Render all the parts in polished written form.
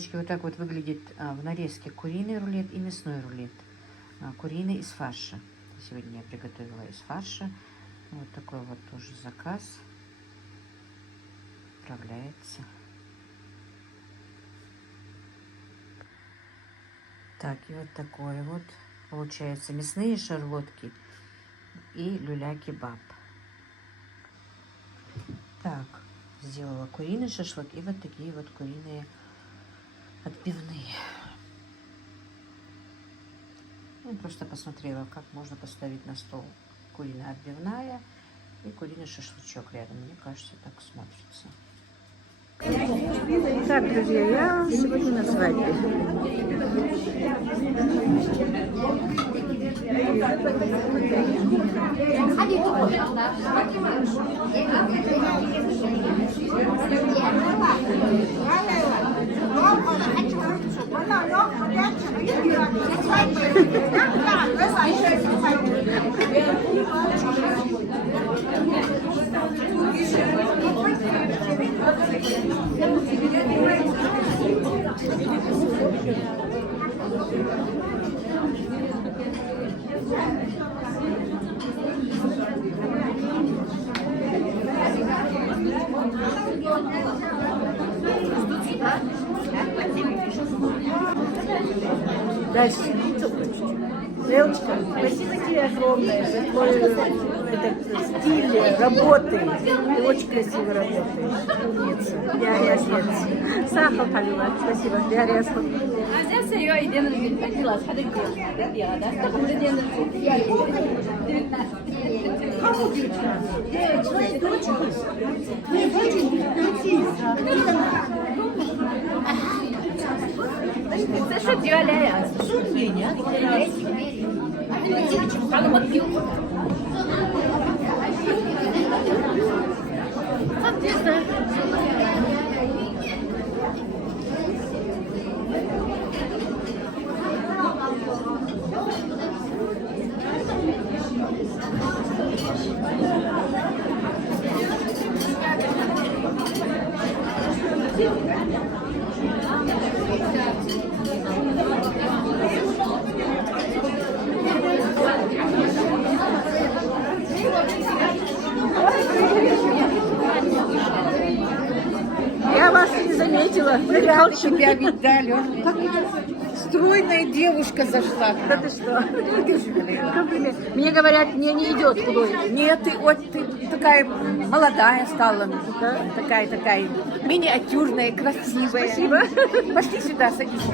девочки, вот так вот выглядит в нарезке куриный рулет и мясной рулет. Куриный из фарша. Сегодня я приготовила из фарша. Вот такой вот тоже заказ. Отправляется. Так, и вот такое вот получается мясные шарлотки и люля-кебаб. Так, сделала куриный шашлык и вот такие вот куриные отбивные. Я просто посмотрела, как можно поставить на стол куриная отбивная и куриный шашлычок рядом. Мне кажется, так смотрится. Так, друзья, я сегодня на свадьбе. Дальше. Левочка, спасибо тебе огромное за твой стиль работы. Ты очень красиво работаешь. Умница. Сахар, Халила. Спасибо. Це що діаляє? Сумління. Я вас не заметила. Тебя видали. Стройная девушка зашла. Да ты что? Комплимент. Мне говорят, мне не идет худой. Нет, ты такая молодая стала. Да? Такая миниатюрная, красивая. Спасибо. Пошли сюда, садись.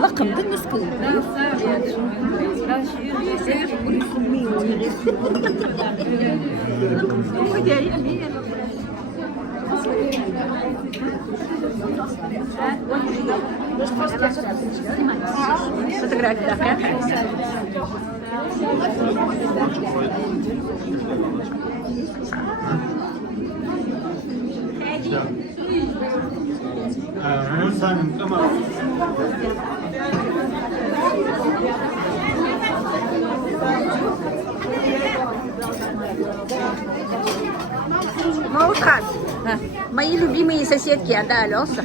Лакомды мыскы. Фотография, да? Маушхат. Мои любимые соседки, да, Алёса.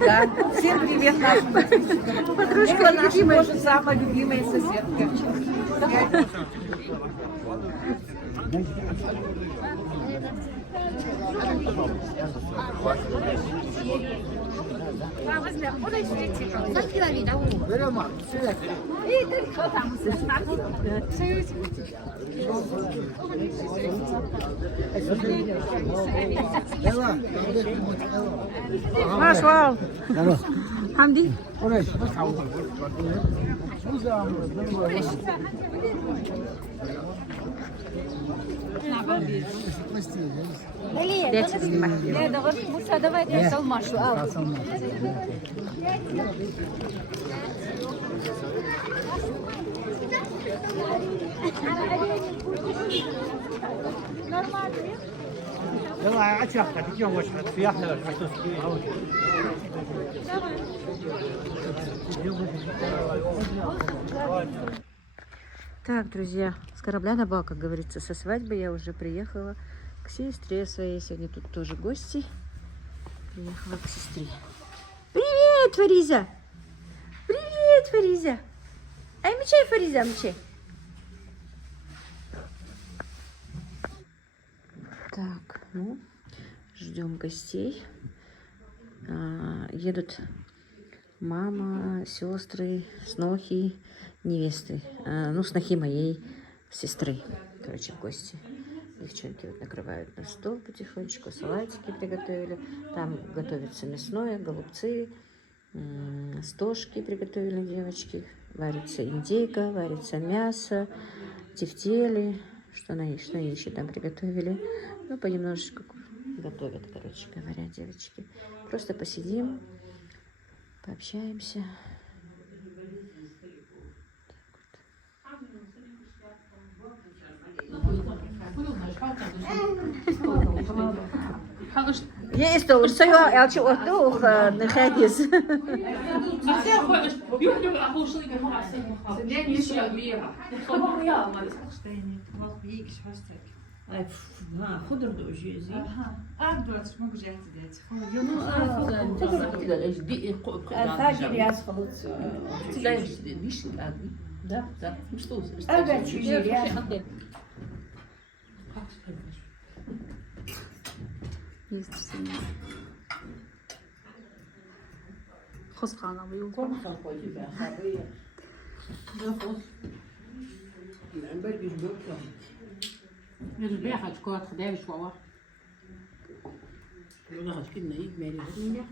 Да. Всем привет, наш Подружка любимая. тоже самая любимая соседка. Машвал. Хамди. Дайте снимать. Давай я салмашу. يلا اتشهد اليوم واشهد في احلى Так, друзья, с корабля на бал, как говорится, со свадьбы я уже приехала к сестре своей. Сегодня тут тоже гости. Приехала к сестре. Привет, Фариза! Привет, Фариза! Ай, мечай, Фариза, мечай! Так, ну, ждем гостей. Едут мама, сестры, снохи, невесты. Ну, снохи моей сестры. Короче, в гости. Девчонки вот накрывают на стол потихонечку, салатики приготовили. Там готовится мясное, голубцы, стошки приготовили девочки. Варится индейка, варится мясо, тефтели. Что они еще там приготовили. Ну, понемножечку готовят, короче говоря, девочки. Просто посидим, пообщаемся. Есть то, что я алчу от дух находись. خضر دوجيزي الفاجر يا خلص да, да. Ну что, Есть все. Хосхана бью. الربيع هتكون خدها شويه. لو دخلت كده يجمع لي